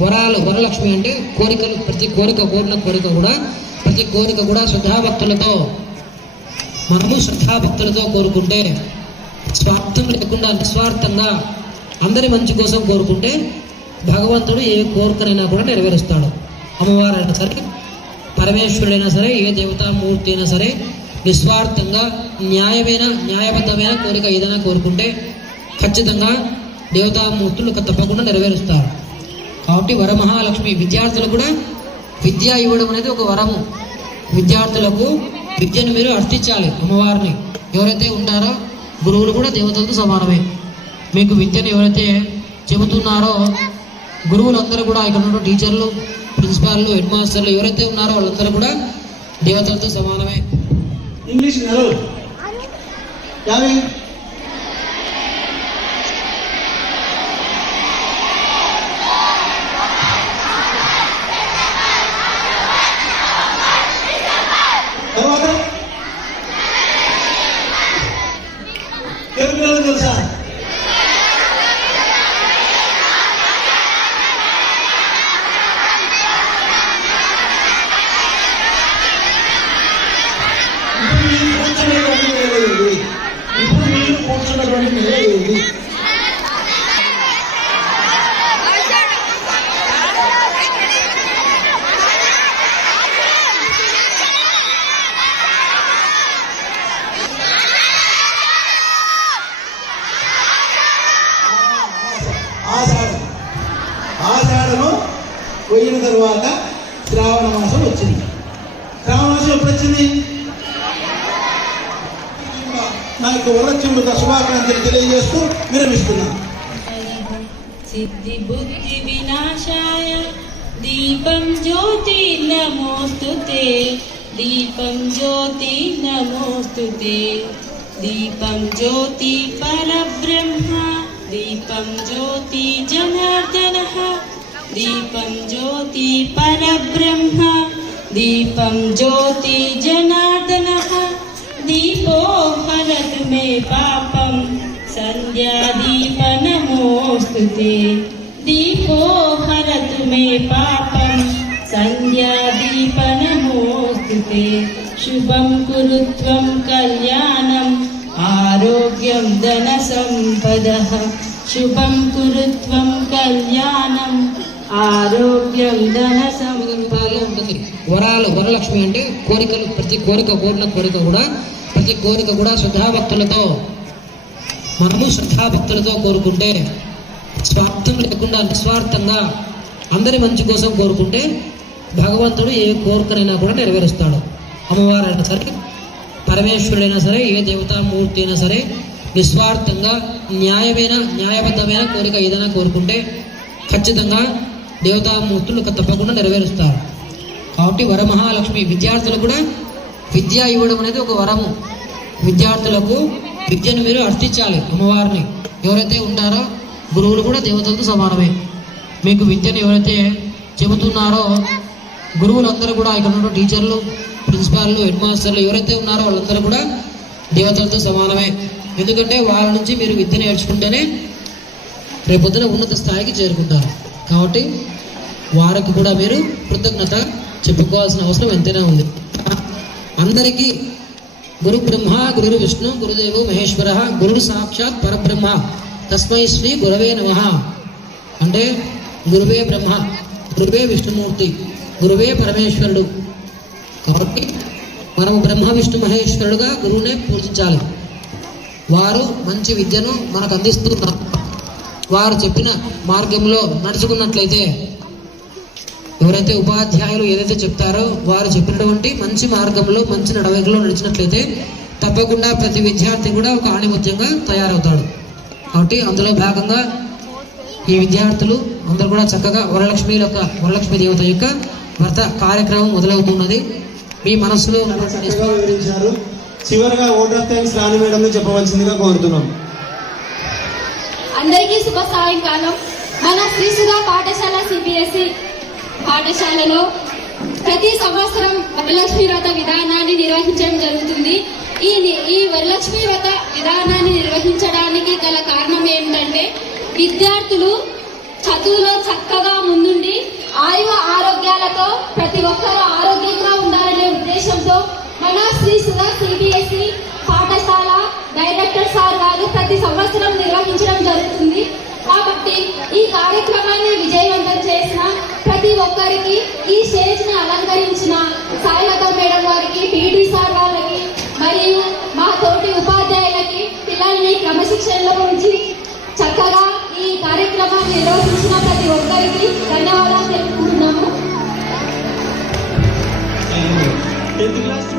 వరాలు, వరలక్ష్మి అంటే కోరికలు. ప్రతి కోరిన కోరిక కూడా శ్రద్ధాభక్తులతో, మనము శ్రద్ధాభక్తులతో కోరుకుంటే, స్వార్థం లేకుండా నిస్వార్థంగా అందరి మంచి కోసం కోరుకుంటే భగవంతుడు ఏ కోరికనైనా కూడా నెరవేరుస్తాడు. అమ్మవారైనా సరే, పరమేశ్వరుడైనా సరే, ఏ దేవతామూర్తి అయినా సరే నిస్వార్థంగా న్యాయబద్ధమైన కోరిక ఏదైనా కోరుకుంటే ఖచ్చితంగా దేవతామూర్తులు తప్పకుండా నెరవేరుస్తారు. కాబట్టి వరమహాలక్ష్మి విద్యార్థులు కూడా విద్య ఇవ్వడం అనేది ఒక వరము. విద్యార్థులకు విద్యను మీరు అర్థించాలి. అమ్మవారిని ఎవరైతే ఉంటారో గురువులు కూడా దేవతలతో సమానమే. మీకు విద్యను ఎవరైతే చెబుతున్నారో గురువులందరూ కూడా, ఇక్కడ ఉన్న టీచర్లు, ప్రిన్సిపాల్లు, హెడ్ మాస్టర్లు ఎవరైతే ఉన్నారో వాళ్ళందరూ కూడా దేవతలతో సమానమే. ఇంగ్లీష్ తెలుసా? ఇప్పుడు మీరు కూర్చున్నటువంటి ఏది? ఆషాఢము పోయిన తర్వాత శ్రావణ మాసం వచ్చింది. శ్రావణ మాసం ఎప్పుడు వచ్చింది? నా యొక్క వరలక్ష్మి శుభాకాంక్షలు తెలియజేస్తూ విరమిస్తున్నాను. సిద్ధి బుద్ధి వినాశాయ దీపం జ్యోతి నమోస్తుతే, దీపం జ్యోతి నమోస్తుతే, దీపం జ్యోతి పరబ్రహ్మ, దీపం జ్యోతి జనార్దనః, దీపం జ్యోతి పరబ్రహ్మ, దీపం జ్యోతి జనార్దనః, दीपो हरतु मे पापं संध्यादीप नमोस्तुते, दीपो हरतु मे पापं संध्यादीप नमोस्तुते, शुभं कुरु त्वं कल्याणम् आरोग्यं धनसम्पदः, शुभं कुरु त्वं कल्याणम् ఆరోగ్యం ధన సంపద ఉంటుంది. వరాలు, వరలక్ష్మి అంటే కోరికలు. ప్రతి కోరిన కోరిక కూడా శ్రద్ధాభక్తులతో, మనము శ్రద్ధాభక్తులతో కోరుకుంటే, స్వార్థం లేకుండా నిస్వార్థంగా అందరి మంచి కోసం కోరుకుంటే భగవంతుడు ఏ కోరికనైనా కూడా నెరవేరుస్తాడు. అమ్మవారైనా సరే, పరమేశ్వరుడైనా సరే, ఏ దేవతామూర్తి అయినా సరే నిస్వార్థంగా న్యాయబద్ధమైన కోరిక ఏదైనా కోరుకుంటే ఖచ్చితంగా దేవతామూర్తులు తప్పకుండా నెరవేరుస్తారు. కాబట్టి వరమహాలక్ష్మి విద్యార్థులు కూడా విద్య ఇవ్వడం అనేది ఒక వరము. విద్యార్థులకు విద్యను మీరు అర్థించాలి. అమ్మవారిని ఎవరైతే ఉంటారో గురువులు కూడా దేవతలతో సమానమే. మీకు విద్యను ఎవరైతే చెబుతున్నారో గురువులందరూ కూడా, ఇక్కడ ఉన్న టీచర్లు, ప్రిన్సిపాల్లు, హెడ్ మాస్టర్లు ఎవరైతే ఉన్నారో వాళ్ళందరూ కూడా దేవతలతో సమానమే. ఎందుకంటే వాళ్ళ నుంచి మీరు విద్యను నేర్చుకుంటేనే రేపొద్దున ఉన్నత స్థాయికి చేరుకుంటారు. కాబట్టి వారికి కూడా మీరు కృతజ్ఞత చెప్పుకోవాల్సిన అవసరం ఎంతైనా ఉంది. అందరికీ గురు బ్రహ్మ, గురు విష్ణు, గురుదేవో మహేశ్వర, గురుడు సాక్షాత్ పరబ్రహ్మ, తస్మై శ్రీ గురవే నమః అంటే గురువే బ్రహ్మ, గురువే విష్ణుమూర్తి, గురువే పరమేశ్వరుడు. కాబట్టి మనము బ్రహ్మ విష్ణు మహేశ్వరుడుగా గురువునే పూజించాలి. వారు మంచి విద్యను మనకు అందిస్తున్నారు. వారు చెప్పిన మార్గంలో నడుచుకున్నట్లయితే, ఎవరైతే ఉపాధ్యాయులు ఏదైతే చెప్తారో వారు చెప్పినటువంటి మంచి మార్గంలో, మంచి నడవడికలో నడిచినట్లయితే తప్పకుండా ప్రతి విద్యార్థి కూడా ఒక ఆణిముత్యంగా తయారవుతాడు. కాబట్టి అందులో భాగంగా ఈ విద్యార్థులు అందరూ కూడా చక్కగా వరలక్ష్మి దేవత యొక్క వ్రత కార్యక్రమం మొదలవుతున్నది. మీ మనస్సులో చివరిగా vote of thanks Rani madam చెప్పవలసిందిగా కోరుతున్నాం. అందరికీ శుభ సాయంకాలం. మన శ్రీసుధా పాఠశాల సిబిఎస్ఈ పాఠశాలలో ప్రతి సంవత్సరం వరలక్ష్మి వ్రత విధానాన్ని నిర్వహించడం జరుగుతుంది. ఈ వరలక్ష్మి వ్రత విధానాన్ని నిర్వహించడానికి గల కారణం ఏమిటంటే, విద్యార్థులు చదువులో చక్కగా ముందుండి ఆయువ ఆరోగ్యాలతో ప్రతి ఒక్కరూ ఆరోగ్యంగా ఉండాలనే ఉద్దేశంతో మన శ్రీ సుధా సిబిఎస్ఈ పాఠశాల డైరెక్టర్ సార్ గారు ప్రతి సంవత్సరం నిర్వహించడం జరుగుతుంది. కాబట్టి ఈ కార్యక్రమాన్ని విజయవంతం చేసిన ప్రతి ఒక్కరికి, ఈ స్టేజ్ ని అలంకరించిన సాయిలత మేడం గారికి, పీటీ సార్ వాళ్ళకి మరియు మా తోటి ఉపాధ్యాయులకి, పిల్లల్ని క్రమశిక్షణలో ఉంచి చక్కగా ఈ కార్యక్రమాన్ని నిర్వహించిన ప్రతి ఒక్కరికి ధన్యవాదాలు తెలుపుకుంటున్నాము. 10th class